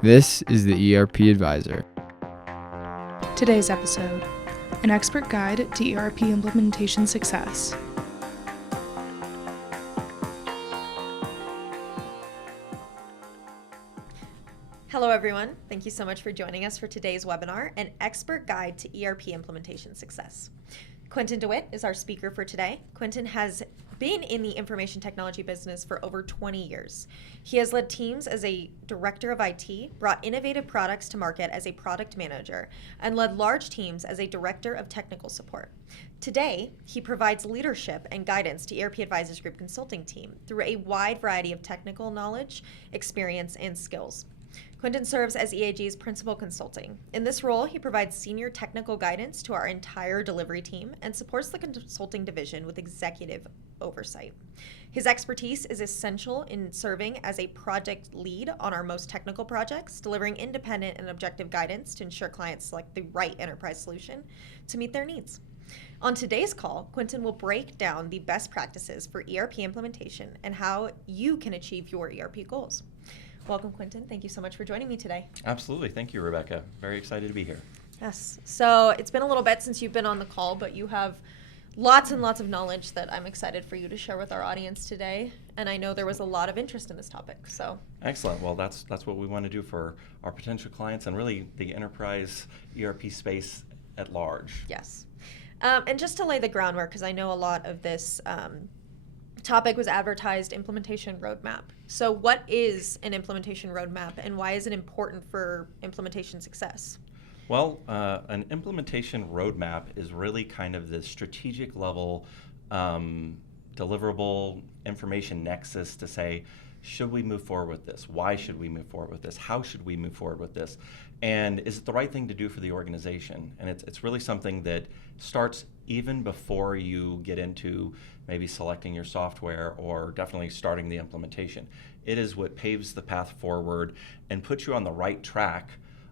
This is the ERP Advisor. Today's episode, an expert guide to ERP implementation success. Hello everyone, thank you so much for joining us for today's webinar, an expert guide to ERP implementation success. Quentin DeWitt is our speaker for today. Quentin has been in the information technology business for over 20 years. He has led teams as a director of IT, brought innovative products to market as a product manager, and led large teams as a director of technical support. Today, he provides leadership and guidance to ERP Advisors Group consulting team through a wide variety of technical knowledge, experience, and skills. Quentin serves as EAG's principal consulting. In this role, he provides senior technical guidance to our entire delivery team and supports the consulting division with executive oversight. His expertise is essential in serving as a project lead on our most technical projects, delivering independent and objective guidance to ensure clients select the right enterprise solution to meet their needs. On today's call, Quentin will break down the best practices for ERP implementation and how you can achieve your ERP goals. Welcome, Quentin. Thank you so much for joining me today. Absolutely. Thank you, Rebecca. Very excited to be here. Yes. So it's been a little bit since you've been on the call, but you have lots and lots of knowledge that I'm excited for you to share with our audience today. And I know there was a lot of interest in this topic. So excellent. Well, that's what we want to do for our potential clients and really the enterprise ERP space at large. Yes. And just to lay the groundwork, because I know a lot of this topic was advertised implementation roadmap. So what is an implementation roadmap and why is it important for implementation success? Well, an implementation roadmap is really kind of the strategic level deliverable information nexus to say, should we move forward with this? Why should we move forward with this? How should we move forward with this? And is it the right thing to do for the organization? And it's really something that starts even before you get into maybe selecting your software or definitely starting the implementation. It is what paves the path forward and puts you on the right track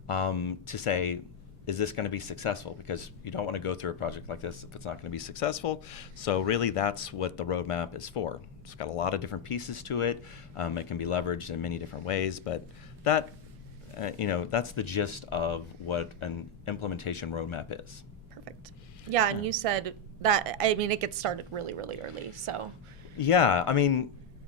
to say, is this going to be successful? Because you don't want to go through a project like this if it's not going to be successful. So really that's what the roadmap is for. It's got a lot of different pieces to it. It can be leveraged in many different ways, but that, that's the gist of what an implementation roadmap is. Perfect. Yeah, and you said that, it gets started really, really early, so. Yeah,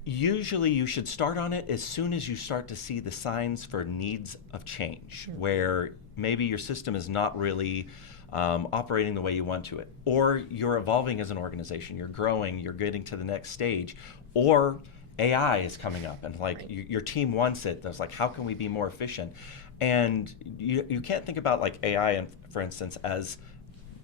usually you should start on it as soon as you start to see the signs for needs of change, where maybe your system is not really operating the way you want to it, or you're evolving as an organization, you're growing, you're getting to the next stage, or AI is coming up and your team wants it. There's how can we be more efficient? And you can't think about AI, for instance, as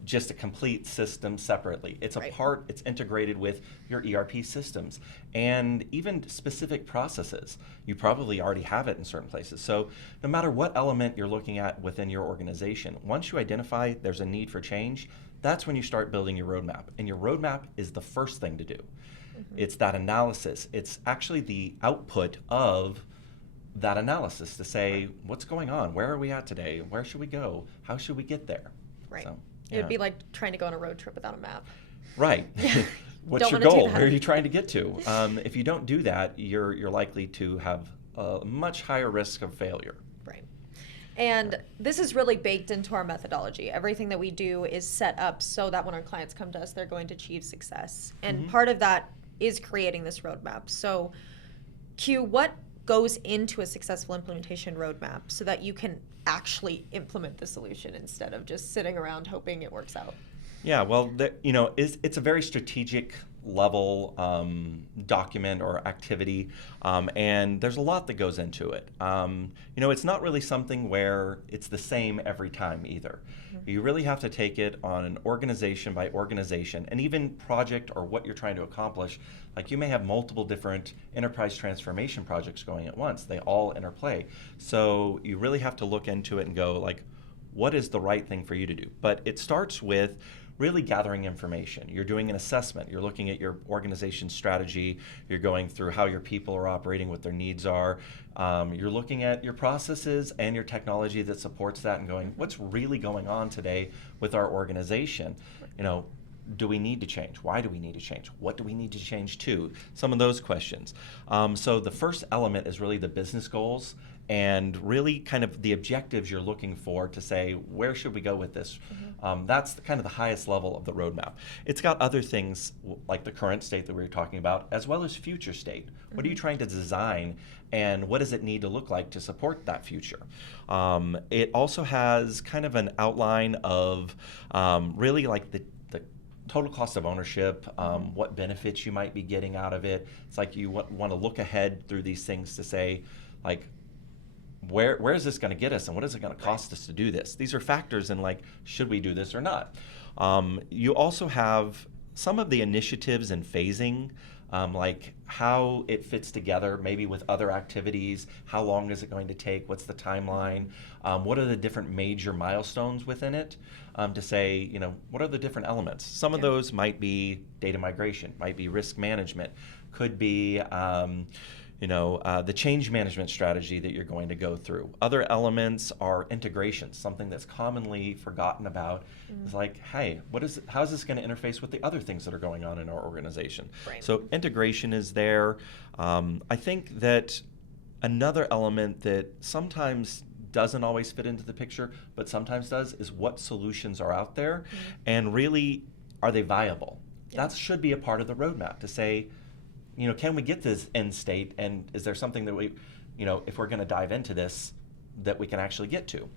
just a complete system separately. It's a part, it's integrated with your ERP systems and even specific processes. You probably already have it in certain places. So no matter what element you're looking at within your organization, once you identify there's a need for change, that's when you start building your roadmap. And your roadmap is the first thing to do. It's that analysis. It's actually the output of that analysis to say, what's going on? Where are we at today? Where should we go? How should we get there? Right. So, it would be like trying to go on a road trip without a map. Right. What's your goal? Where are you trying to get to? If you don't do that, you're likely to have a much higher risk of failure. Right. And this is really baked into our methodology. Everything that we do is set up so that when our clients come to us, they're going to achieve success. And part of that is creating this roadmap. So, Q, what goes into a successful implementation roadmap so that you can actually implement the solution instead of just sitting around hoping it works out? Yeah, well, it's a very strategic level document or activity, and there's a lot that goes into it. It's not really something where it's the same every time either. You really have to take it on an organization by organization, and even project or what you're trying to accomplish. You may have multiple different enterprise transformation projects going at once. They all interplay. So you really have to look into it and go, what is the right thing for you to do? But it starts with really gathering information. You're doing an assessment. You're looking at your organization's strategy. You're going through how your people are operating, what their needs are. You're looking at your processes and your technology that supports that and going, what's really going on today with our organization? do we need to change? Why do we need to change? What do we need to change to? Some of those questions. So the first element is really the business goals and really kind of the objectives you're looking for to say, where should we go with this? That's kind of the highest level of the roadmap. It's got other things like the current state that we were talking about, as well as future state. What are you trying to design, and what does it need to look like to support that future? It also has kind of an outline of really like the total cost of ownership, what benefits you might be getting out of it. It's like you want to look ahead through these things to say, like, where is this going to get us, and what is it going to cost us to do this? These are factors in like, should we do this or not? You also have some of the initiatives and phasing, like how it fits together maybe with other activities, how long is it going to take, what's the timeline, what are the different major milestones within it, to say, what are the different elements? Some of those might be data migration, might be risk management, could be the change management strategy that you're going to go through. Other elements are integrations, something that's commonly forgotten about. It's like, hey, how is this going to interface with the other things that are going on in our organization? Right. So integration is there. I think that another element that sometimes doesn't always fit into the picture, but sometimes does, is what solutions are out there, and really, are they viable? That should be a part of the roadmap to say, can we get to this end state, and is there something that we, if we're going to dive into this, that we can actually get to?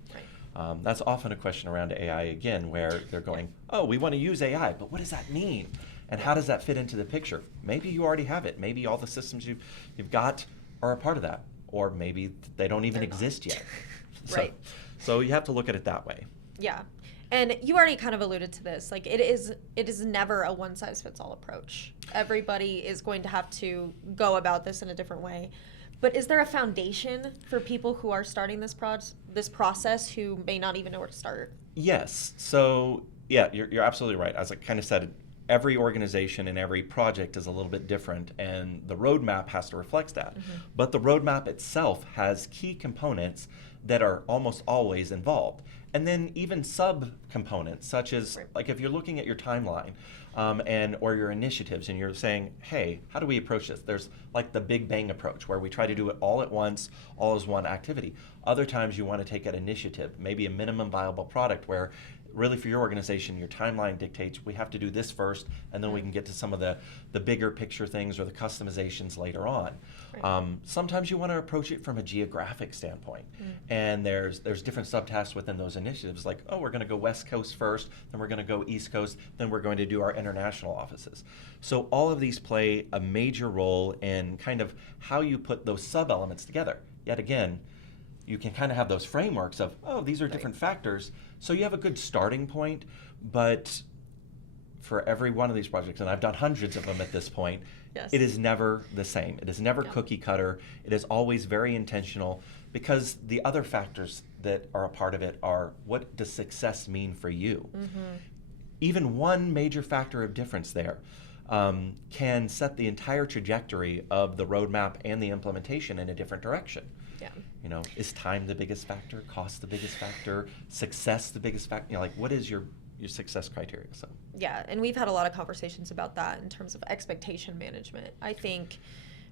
Right. That's often a question around AI again, where they're going, oh, we want to use AI, but what does that mean? And how does that fit into the picture? Maybe you already have it. Maybe all the systems you've got are a part of that, or maybe they don't even exist yet. Right. So you have to look at it that way. Yeah. And you already kind of alluded to this. Like, it is never a one-size-fits-all approach. Everybody is going to have to go about this in a different way. But is there a foundation for people who are starting this process who may not even know where to start? Yes. So, yeah, you're absolutely right. As I kind of said, every organization and every project is a little bit different, and the roadmap has to reflect that. But the roadmap itself has key components that are almost always involved. And then even sub-components, such as, like if you're looking at your timeline or your initiatives, and you're saying, hey, how do we approach this? There's like the big bang approach, where we try to do it all at once, all as one activity. Other times you want to take an initiative, maybe a minimum viable product, where really for your organization, your timeline dictates we have to do this first, and then we can get to some of the bigger picture things or the customizations later on. Sometimes you want to approach it from a geographic standpoint, and there's different subtasks within those initiatives, like, oh, we're going to go West Coast first, then we're going to go East Coast, then we're going to do our international offices. So all of these play a major role in kind of how you put those sub-elements together. Yet again, you can kind of have those frameworks of, oh, these are different factors. So you have a good starting point, but for every one of these projects, and I've done hundreds of them at this point, it is never the same. It is never cookie cutter. It is always very intentional, because the other factors that are a part of it are, what does success mean for you? Even one major factor of difference there can set the entire trajectory of the roadmap and the implementation in a different direction. Is time the biggest factor? Cost the biggest factor? Success the biggest factor? Like, what is your success criteria? So yeah, and we've had a lot of conversations about that in terms of expectation management. I think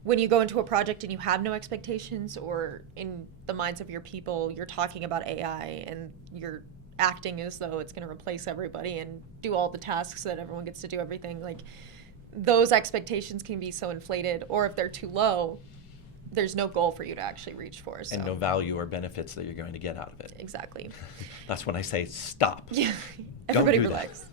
when you go into a project and you have no expectations, or in the minds of your people, you're talking about AI and you're acting as though it's going to replace everybody and do all the tasks so that everyone gets to do everything, like, those expectations can be so inflated, or if they're too low, there's no goal for you to actually reach for. So. And no value or benefits that you're going to get out of it. Exactly. That's when I say stop. Yeah. Everybody Don't do relax.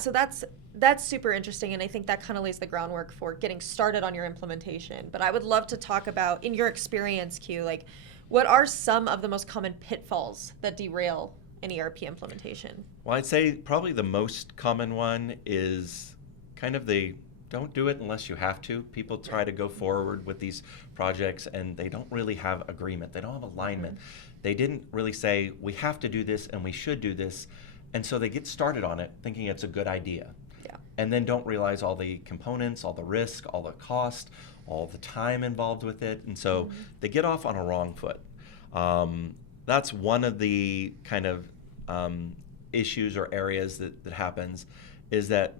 So that's super interesting, and I think that kind of lays the groundwork for getting started on your implementation. But I would love to talk about, in your experience, Q, like, what are some of the most common pitfalls that derail an ERP implementation? Well, I'd say probably the most common one is kind of the don't do it unless you have to. People try to go forward with these projects, and they don't really have agreement. They don't have alignment. They didn't really say, we have to do this and we should do this. And so they get started on it thinking it's a good idea. And then don't realize all the components, all the risk, all the cost, all the time involved with it. And so they get off on a wrong foot. That's one of the kind of issues or areas that happens is that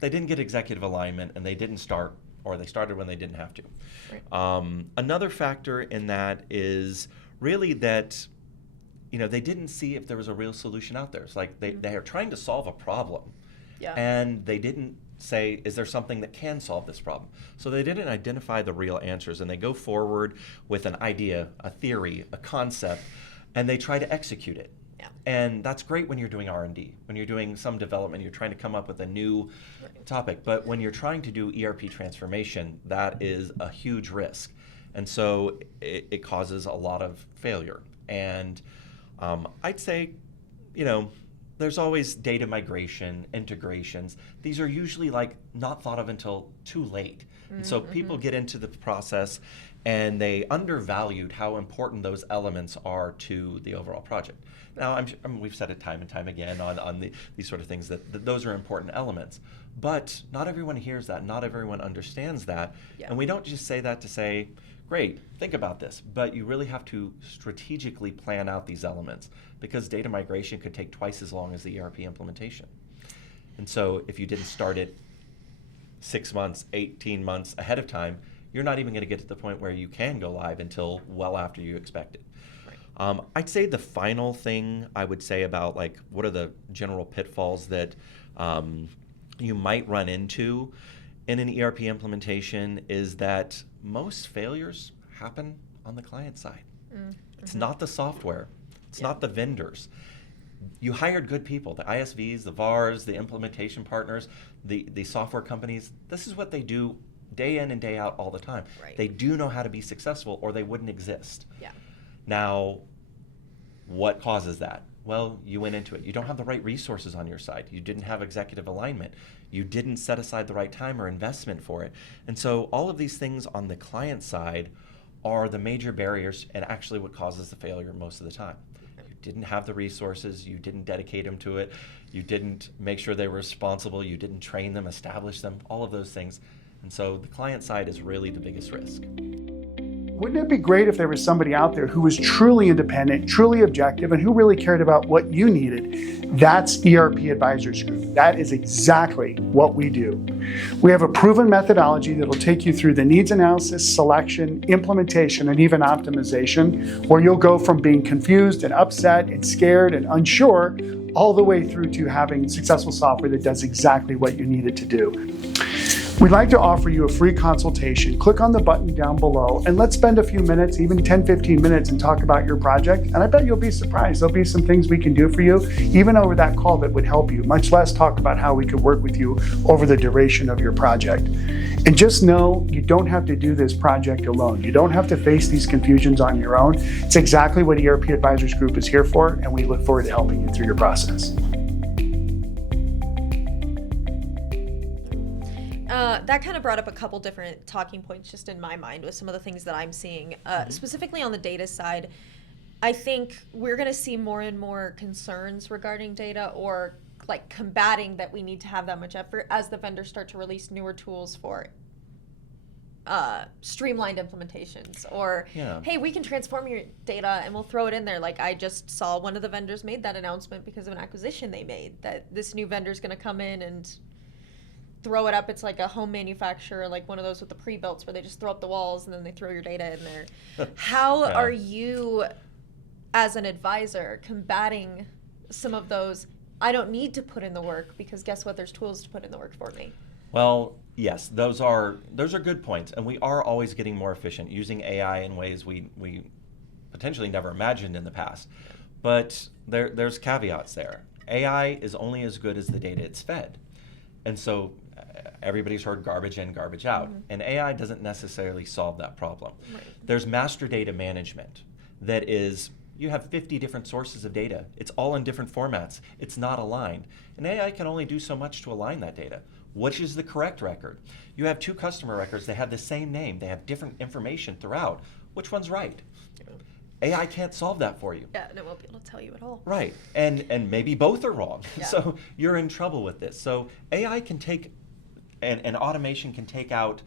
they didn't get executive alignment and they didn't start, or they started when they didn't have to. Right. Another factor in that is really that they didn't see if there was a real solution out there. It's like they are trying to solve a problem, and they didn't say, is there something that can solve this problem? So they didn't identify the real answers, and they go forward with an idea, a theory, a concept, and they try to execute it. Yeah. And that's great when you're doing R&D, when you're doing some development, you're trying to come up with a new topic. But when you're trying to do ERP transformation, that is a huge risk. And so it causes a lot of failure. And I'd say, there's always data migration, integrations. These are usually not thought of until too late. And so people get into the process and they undervalued how important those elements are to the overall project. Now, we've said it time and time again on these sort of things that those are important elements. But not everyone hears that. Not everyone understands that. Yeah. And we don't just say that to say, great, think about this. But you really have to strategically plan out these elements, because data migration could take twice as long as the ERP implementation. And so if you didn't start it 6 months, 18 months ahead of time, you're not even going to get to the point where you can go live until well after you expect it. Right. I'd say the final thing I would say about what are the general pitfalls that you might run into in an ERP implementation is that most failures happen on the client side. It's not the software. It's not the vendors. You hired good people, the ISVs, the VARs, the implementation partners, the software companies. This is what they do day in and day out all the time. Right. They do know how to be successful or they wouldn't exist. Yeah. Now, what causes that? Well, you went into it. You don't have the right resources on your side. You didn't have executive alignment. You didn't set aside the right time or investment for it. And so all of these things on the client side are the major barriers and actually what causes the failure most of the time. You didn't have the resources. You didn't dedicate them to it. You didn't make sure they were responsible. You didn't train them, establish them, all of those things. And so the client side is really the biggest risk. Wouldn't it be great if there was somebody out there who was truly independent, truly objective, and who really cared about what you needed? That's ERP Advisors Group. That is exactly what we do. We have a proven methodology that will take you through the needs analysis, selection, implementation, and even optimization, where you'll go from being confused and upset and scared and unsure all the way through to having successful software that does exactly what you need it to do. We'd like to offer you a free consultation. Click on the button down below and let's spend a few minutes, even 10-15 minutes, and talk about your project. And I bet you'll be surprised. There'll be some things we can do for you, even over that call, that would help you, much less talk about how we could work with you over the duration of your project. And just know you don't have to do this project alone. You don't have to face these confusions on your own. It's exactly what ERP Advisors Group is here for, and we look forward to helping you through your process. That kind of brought up a couple different talking points just in my mind with some of the things that I'm seeing. Specifically on the data side, I think we're going to see more and more concerns regarding data, or combating that we need to have that much effort as the vendors start to release newer tools for streamlined implementations, or hey, we can transform your data and we'll throw it in there. I just saw one of the vendors made that announcement because of an acquisition they made, that this new vendor is going to come in and throw it up. It's like a home manufacturer, like one of those with the pre-builts where they just throw up the walls and then they throw your data in there. How are you, as an advisor, combating some of those, I don't need to put in the work because guess what, there's tools to put in the work for me? Well, yes, those are good points, and we are always getting more efficient using AI in ways we potentially never imagined in the past. But there's caveats there. AI is only as good as the data it's fed. And so everybody's heard garbage in, garbage out. And AI doesn't necessarily solve that problem. Right. There's master data management that is, you have 50 different sources of data. It's all in different formats. It's not aligned. And AI can only do so much to align that data. Which is the correct record? You have 2 customer records. They have the same name. They have different information throughout. Which one's right? AI can't solve that for you. Yeah, and it won't be able to tell you at all. Right, and maybe both are wrong. Yeah. So you're in trouble with this. So AI can take, and automation can take out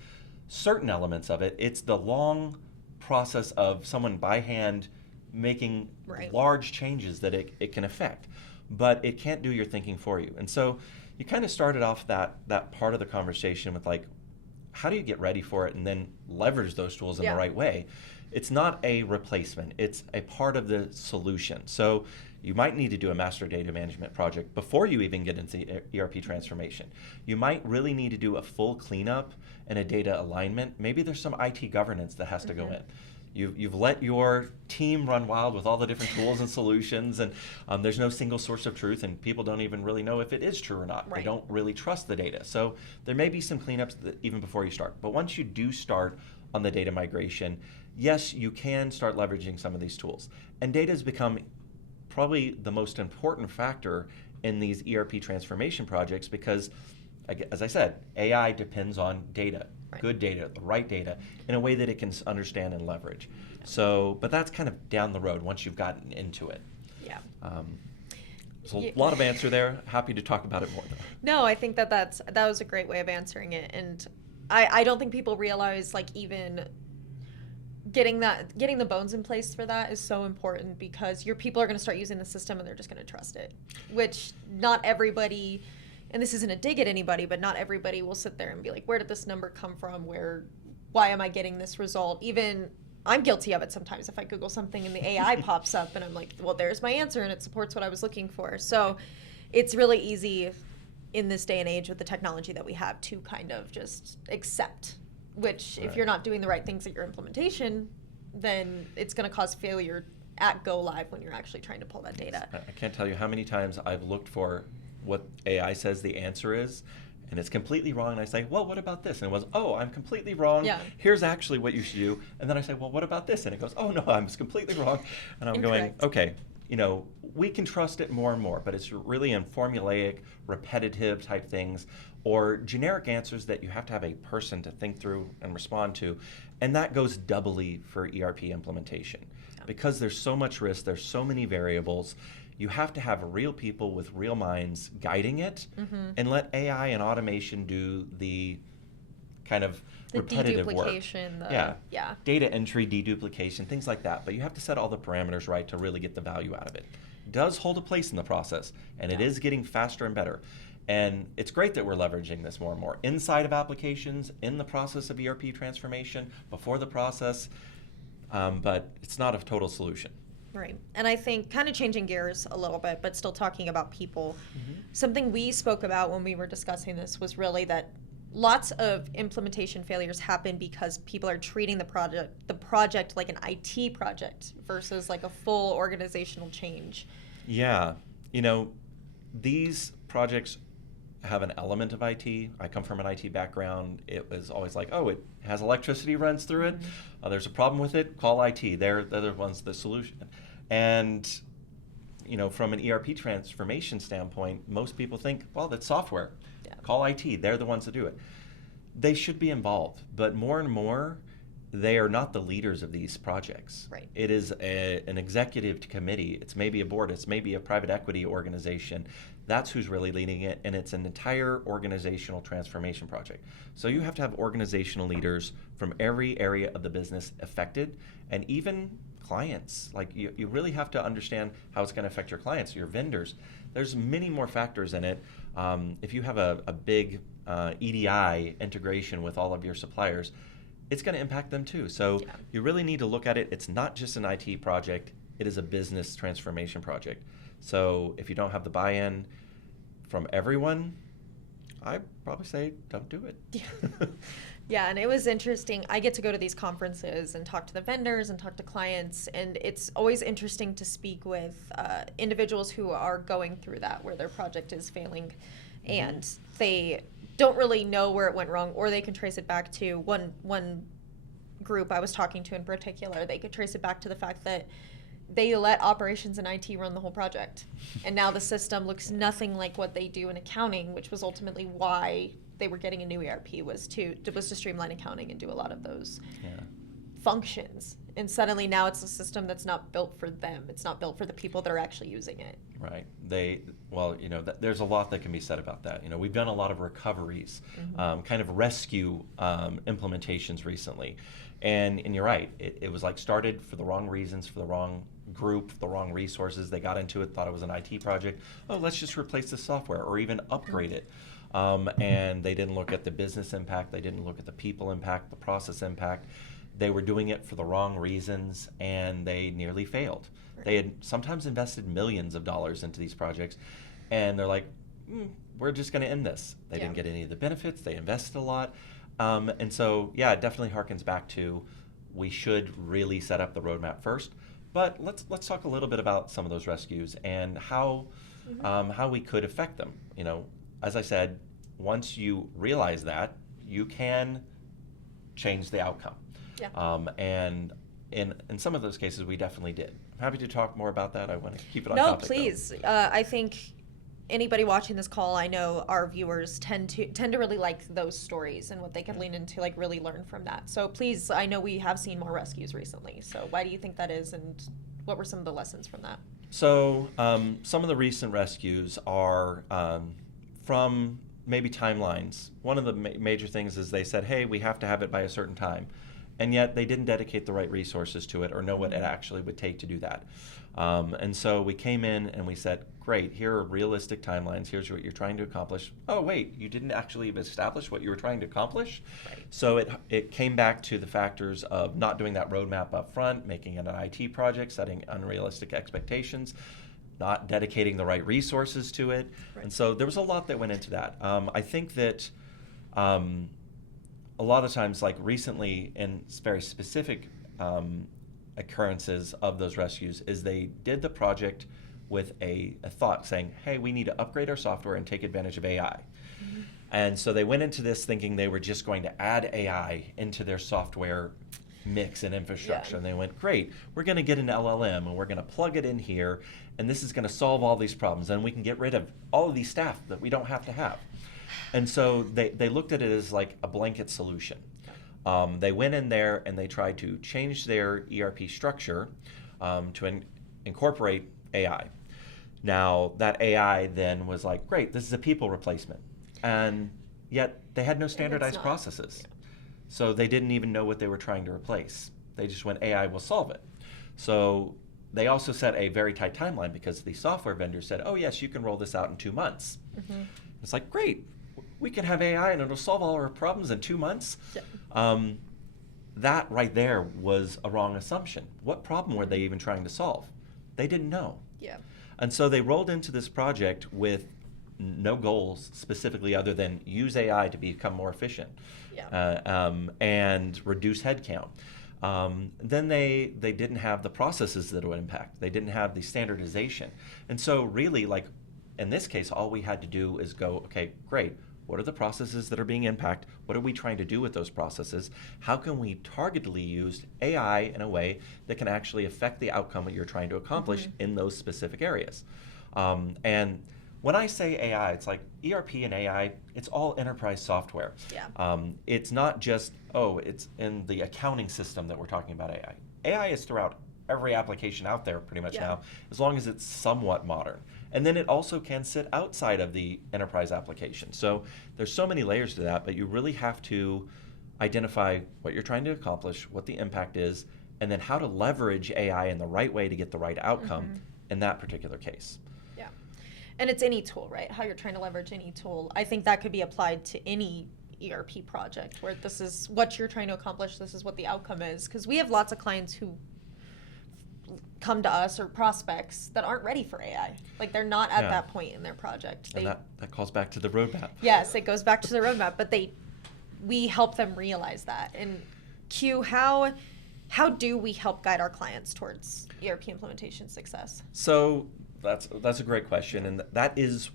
certain elements of it. It's the long process of someone by hand making large changes that it can affect. but it can't do your thinking for you. And so you kind of started off that part of the conversation with like, how do you get ready for it and then leverage those tools in the right way? It's not a replacement, it's a part of the solution. So you might need to do a master data management project before you even get into ERP transformation. You might really need to do a full cleanup and a data alignment. Maybe there's some IT governance that has to go in. You've let your team run wild with all the different tools and solutions, and there's no single source of truth, and people don't even really know if it is true or not. They don't really trust the data. So there may be some cleanups even before you start. But once you do start on the data migration, yes, you can start leveraging some of these tools. And data has become probably the most important factor in these ERP transformation projects because, as I said, AI depends on data. Good data, the right data, in a way that it can understand and leverage. So, but that's kind of down the road once you've gotten into it. Yeah. There's a lot of answer there. Happy to talk about it more, though. No, I think that was a great way of answering it, and I don't think people realize like even getting the bones in place for that is so important because your people are going to start using the system and they're just going to trust it, which not everybody. And this isn't a dig at anybody, but not everybody will sit there and be like, where did this number come from? Why am I getting this result? Even I'm guilty of it sometimes. If I Google something and the AI pops up and I'm like, well, there's my answer and it supports what I was looking for. So it's really easy in this day and age with the technology that we have to kind of just accept, which if you're not doing the right things at your implementation, then it's going to cause failure at go live when you're actually trying to pull that data. I can't tell you how many times I've looked for what AI says the answer is, and it's completely wrong, and I say, well, what about this? And it was, oh, I'm completely wrong. Yeah. Here's actually what you should do. And then I say, well, what about this? And it goes, oh, no, I'm completely wrong. And I'm Incorrect. going, okay, we can trust it more and more, but it's really in formulaic, repetitive type things, or generic answers that you have to have a person to think through and respond to. And that goes doubly for ERP implementation. Because there's so much risk, there's so many variables, you have to have real people with real minds guiding it and let AI and automation do the kind of The repetitive work. deduplication, Data entry, deduplication, things like that. But you have to set all the parameters right to really get the value out of it. It does hold a place in the process, and it is getting faster and better. And it's great that we're leveraging this more and more inside of applications, in the process of ERP transformation, before the process, but it's not a total solution. Right. And I think kind of changing gears a little bit, but still talking about people, something we spoke about when we were discussing this was really that lots of implementation failures happen because people are treating the project like an IT project versus like a full organizational change. Yeah. These projects have an element of IT. I come from an IT background. It was always like, oh, it has electricity runs through it. There's a problem with it, call IT. They're the ones the solution. And from an ERP transformation standpoint, most people think, well, that's software. Call IT. They're the ones that do it. They should be involved, but more and more, they are not the leaders of these projects. Right. It is an executive committee. It's maybe a board. It's maybe a private equity organization. That's who's really leading it, and it's an entire organizational transformation project. So you have to have organizational leaders from every area of the business affected, and even clients. Like you really have to understand how it's going to affect your clients, your vendors. There's many more factors in it. If you have a big EDI integration with all of your suppliers, it's going to impact them too. So you really need to look at it. It's not just an IT project. It is a business transformation project. So if you don't have the buy-in from everyone, I probably say don't do it. Yeah, and it was interesting. I get to go to these conferences and talk to the vendors and talk to clients, and it's always interesting to speak with individuals who are going through that, where their project is failing, and they don't really know where it went wrong, or they can trace it back to one group I was talking to in particular. They could trace it back to the fact that they let operations and IT run the whole project, and now the system looks nothing like what they do in accounting, which was ultimately why they were getting a new ERP, was to streamline accounting and do a lot of those functions. And suddenly now it's a system that's not built for them. It's not built for the people that are actually using it. Right. There's a lot that can be said about that. We've done a lot of recoveries, kind of rescue implementations recently. And you're right, it was like started for the wrong reasons, for the wrong group, the wrong resources. They got into it, thought it was an IT project. Oh, let's just replace the software or even upgrade it. And they didn't look at the business impact. They didn't look at the people impact, the process impact. They were doing it for the wrong reasons, and they nearly failed. They had sometimes invested millions of dollars into these projects, and they're like, we're just going to end this. They didn't get any of the benefits. They invested a lot. And so, yeah, it definitely harkens back to we should really set up the roadmap first. But let's talk a little bit about some of those rescues and how we could affect them. You know, as I said, once you realize that, you can change the outcome. Yeah. And in some of those cases, we definitely did. I'm happy to talk more about that. I want to keep it on topic. No, please. I think anybody watching this call, I know our viewers tend to really like those stories and what they can lean into, like really learn from that. So please, I know we have seen more rescues recently. So why do you think that is, and what were some of the lessons from that? So some of the recent rescues are from maybe timelines. One of the major things is they said, hey, we have to have it by a certain time. And yet they didn't dedicate the right resources to it or know what it actually would take to do that. And so we came in and we said, great, here are realistic timelines. Here's what you're trying to accomplish. Oh, wait, you didn't actually establish what you were trying to accomplish? Right. So it came back to the factors of not doing that roadmap up front, making it an IT project, setting unrealistic expectations, not dedicating the right resources to it. Right. And so there was a lot that went into that. I think that a lot of times, like recently in very specific occurrences of those rescues, is they did the project with a thought saying, hey, we need to upgrade our software and take advantage of AI. Mm-hmm. And so they went into this thinking they were just going to add AI into their software mix and infrastructure. Yeah. And they went, great, we're going to get an LLM and we're going to plug it in here, and this is going to solve all these problems, and we can get rid of all of these staff that we don't have to have. And so they looked at it as like a blanket solution. They went in there and they tried to change their ERP structure to incorporate AI. Now, that AI then was like, great, this is a people replacement. And yet they had no standardized processes. Yeah. So they didn't even know what they were trying to replace. They just went, AI will solve it. So they also set a very tight timeline because the software vendor said, oh, yes, you can roll this out in 2 months. Mm-hmm. It's like, great, we can have AI and it'll solve all our problems in 2 months. Yeah. That right there was a wrong assumption. What problem were they even trying to solve? They didn't know. Yeah. And so they rolled into this project with no goals specifically other than use AI to become more efficient. Yeah. And reduce headcount. Then they didn't have the processes that would impact. They didn't have the standardization. And so really, like in this case, all we had to do is go, okay, great. What are the processes that are being impacted? What are we trying to do with those processes? How can we targetedly use AI in a way that can actually affect the outcome that you're trying to accomplish in those specific areas? And when I say AI, it's like ERP and AI, it's all enterprise software. Yeah. It's not just, it's in the accounting system that we're talking about AI. AI is throughout every application out there pretty much now, as long as it's somewhat modern. And then it also can sit outside of the enterprise application. So there's so many layers to that, but you really have to identify what you're trying to accomplish, what the impact is, and then how to leverage AI in the right way to get the right outcome in that particular case. Yeah. And it's any tool, right? How you're trying to leverage any tool. I think that could be applied to any ERP project where this is what you're trying to accomplish, this is what the outcome is. Because we have lots of clients who come to us or prospects that aren't ready for AI. Like they're not at that point in their project. And that calls back to the roadmap. Yes, it goes back to the roadmap, but we help them realize that. And Q, how do we help guide our clients towards ERP implementation success? So that's a great question, and that is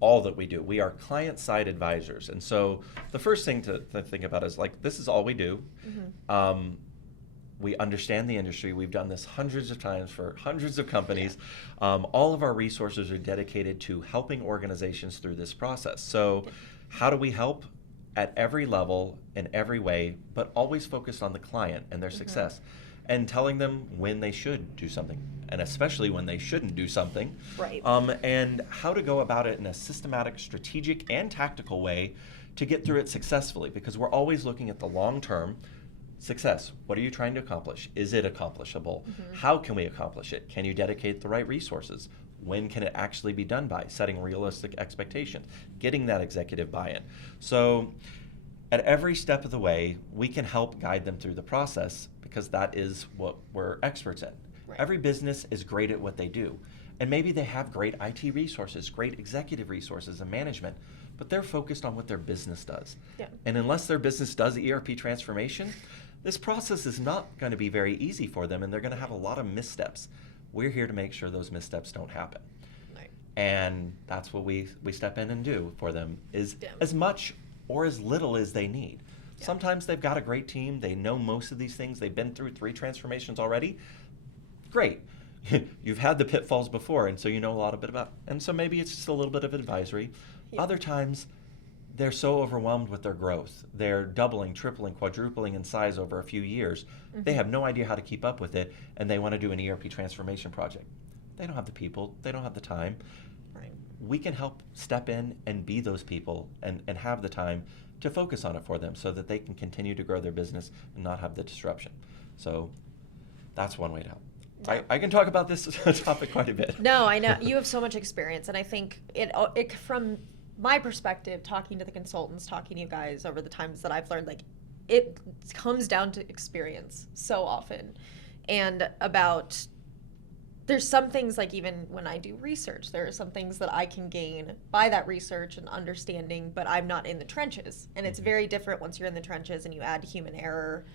all that we do. We are client-side advisors, and so the first thing to think about is like this is all we do. Mm-hmm. We understand the industry. We've done this hundreds of times for hundreds of companies. Yeah. All of our resources are dedicated to helping organizations through this process. So how do we help? At every level, in every way, but always focused on the client and their success. And telling them when they should do something, and especially when they shouldn't do something. Right. And how to go about it in a systematic, strategic, and tactical way to get through it successfully, because we're always looking at the long term. Success. What are you trying to accomplish? Is it accomplishable? How can we accomplish it? Can you dedicate the right resources? When can it actually be done by? Setting realistic expectations, getting that executive buy-in. So at every step of the way, we can help guide them through the process because that is what we're experts at. Right. Every business is great at what they do. And maybe they have great IT resources, great executive resources and management, but they're focused on what their business does. Yeah. And unless their business does ERP transformation, this process is not going to be very easy for them, and they're going to have a lot of missteps. We're here to make sure those missteps don't happen. Right. And that's what we step in and do for them, is Yeah. as much or as little as they need. Yeah. Sometimes they've got a great team, they know most of these things, they've been through 3 transformations already. Great. You've had the pitfalls before, and so you know a lot about, and so maybe it's just a little bit of advisory. Yeah. Other times, they're so overwhelmed with their growth. They're doubling, tripling, quadrupling in size over a few years. They have no idea how to keep up with it, and they want to do an ERP transformation project. They don't have the people, they don't have the time. Right. We can help step in and be those people and have the time to focus on it for them so that they can continue to grow their business and not have the disruption. So that's one way to help. Yeah. I can talk about this topic quite a bit. No, I know you have so much experience, and I think it from my perspective, talking to the consultants, talking to you guys over the times that I've learned, like it comes down to experience so often, and about there's some things like even when I do research, there are some things that I can gain by that research and understanding, but I'm not in the trenches, and it's very different once you're in the trenches and you add human error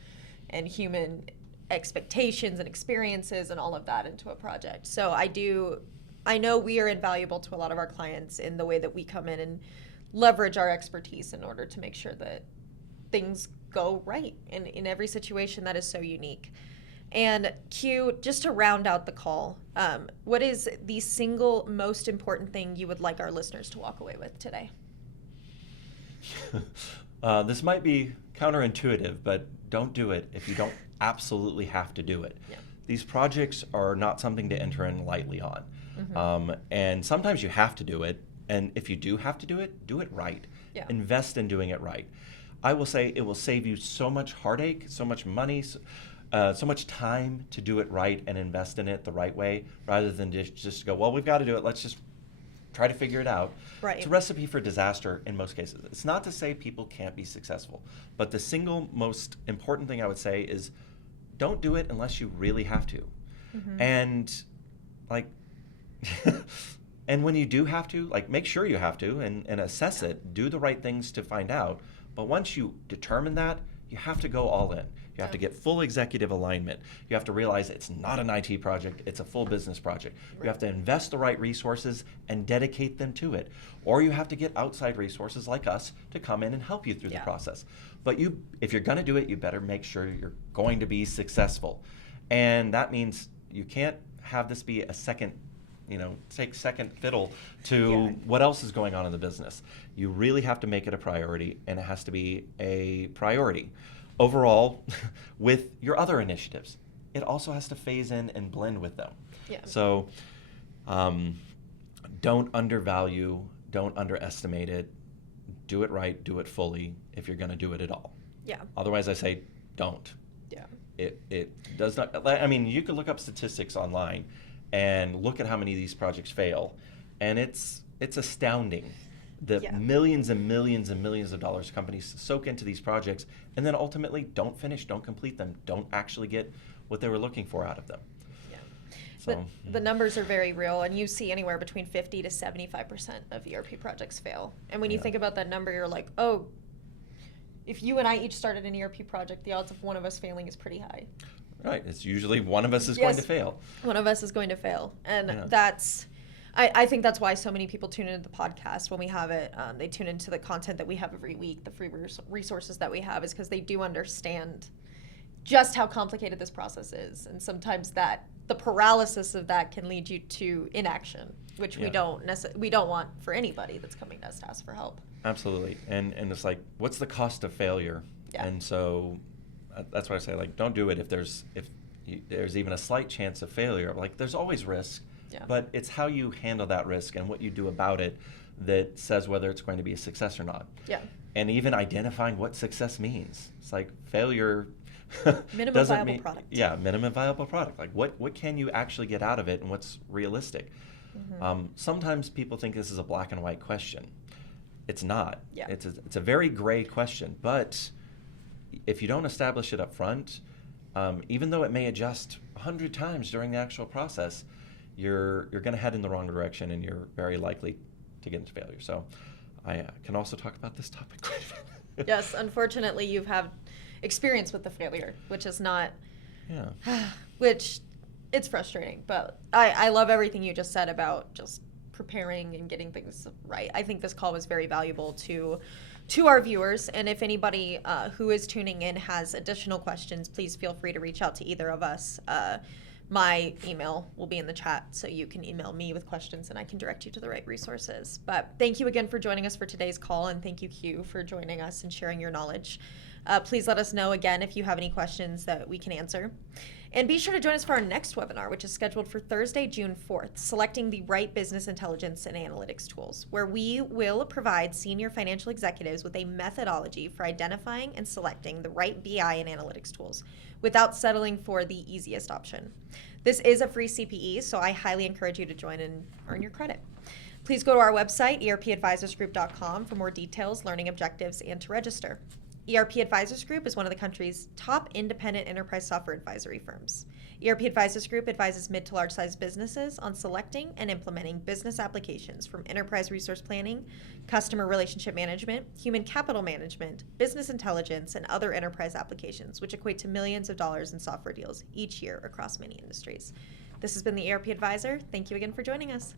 and human expectations and experiences and all of that into a project. So I know we are invaluable to a lot of our clients in the way that we come in and leverage our expertise in order to make sure that things go right in every situation that is so unique. And Q, just to round out the call, what is the single most important thing you would like our listeners to walk away with today? This might be counterintuitive, but don't do it if you don't absolutely have to do it. Yeah. These projects are not something to enter in lightly on. And sometimes you have to do it, and if you do have to do it right. Yeah. Invest in doing it right. I will say it will save you so much heartache, so much money, so much time to do it right and invest in it the right way, rather than just go, well, we've got to do it, let's just try to figure it out. Right. It's a recipe for disaster in most cases. It's not to say people can't be successful, but the single most important thing I would say is don't do it unless you really have to. And like, and when you do have to, like, make sure you have to and assess it, do the right things to find out. But once you determine that, you have to go all in. You have to get full executive alignment. You have to realize it's not an IT project, it's a full business project. You have to invest the right resources and dedicate them to it. Or you have to get outside resources like us to come in and help you through the process. But if you're gonna do it, you better make sure you're going to be successful. And that means you can't have this be a second, take second fiddle to what else is going on in the business. You really have to make it a priority, and it has to be a priority overall with your other initiatives. It also has to phase in and blend with them. Yeah. So don't undervalue, don't underestimate it. Do it right, do it fully if you're going to do it at all. Yeah. Otherwise, I say don't. Yeah. It does not, I mean, you can look up statistics online and look at how many of these projects fail, and it's astounding. The millions and millions and millions of dollars companies soak into these projects and then ultimately don't finish, don't complete them, don't actually get what they were looking for out of them. Yeah. So, But the numbers are very real, and you see anywhere between 50 to 75% of ERP projects fail. And when you think about that number, you're like, oh, if you and I each started an ERP project, the odds of one of us failing is pretty high. right, it's usually one of us is going to fail. One of us is going to fail. And that's, I think that's why so many people tune into the podcast when we have it. They tune into the content that we have every week, the free resources that we have, is because they do understand just how complicated this process is. And sometimes the paralysis of that can lead you to inaction, which we don't want for anybody that's coming to us to ask for help. Absolutely. And it's like, what's the cost of failure? Yeah. And so that's why I say, like, don't do it if there's even a slight chance of failure. Like, there's always risk. Yeah. But it's how you handle that risk and what you do about it that says whether it's going to be a success or not. Yeah. And even identifying what success means. It's like failure Minimum doesn't viable mean, product. Yeah, minimum viable product. Like what can you actually get out of it and what's realistic? Sometimes people think this is a black and white question. It's not. Yeah. It's a very gray question, but if you don't establish it up front, even though it may adjust 100 times during the actual process, you're going to head in the wrong direction and you're very likely to get into failure. So I can also talk about this topic quite a bit. Yes, unfortunately, you've had experience with the failure, which is not, which it's frustrating. But I love everything you just said about just preparing and getting things right. I think this call was very valuable to our viewers. And if anybody who is tuning in has additional questions, please feel free to reach out to either of us. My email will be in the chat, so you can email me with questions and I can direct you to the right resources. But thank you again for joining us for today's call, and thank you, Q, for joining us and sharing your knowledge. Please let us know again if you have any questions that we can answer. And be sure to join us for our next webinar, which is scheduled for Thursday, June 4th, Selecting the Right Business Intelligence and Analytics Tools, where we will provide senior financial executives with a methodology for identifying and selecting the right BI and analytics tools without settling for the easiest option. This is a free CPE, so I highly encourage you to join and earn your credit. Please go to our website, erpadvisorsgroup.com, for more details, learning objectives, and to register. ERP Advisors Group is one of the country's top independent enterprise software advisory firms. ERP Advisors Group advises mid to large-sized businesses on selecting and implementing business applications from enterprise resource planning, customer relationship management, human capital management, business intelligence, and other enterprise applications, which equate to millions of dollars in software deals each year across many industries. This has been the ERP Advisor. Thank you again for joining us.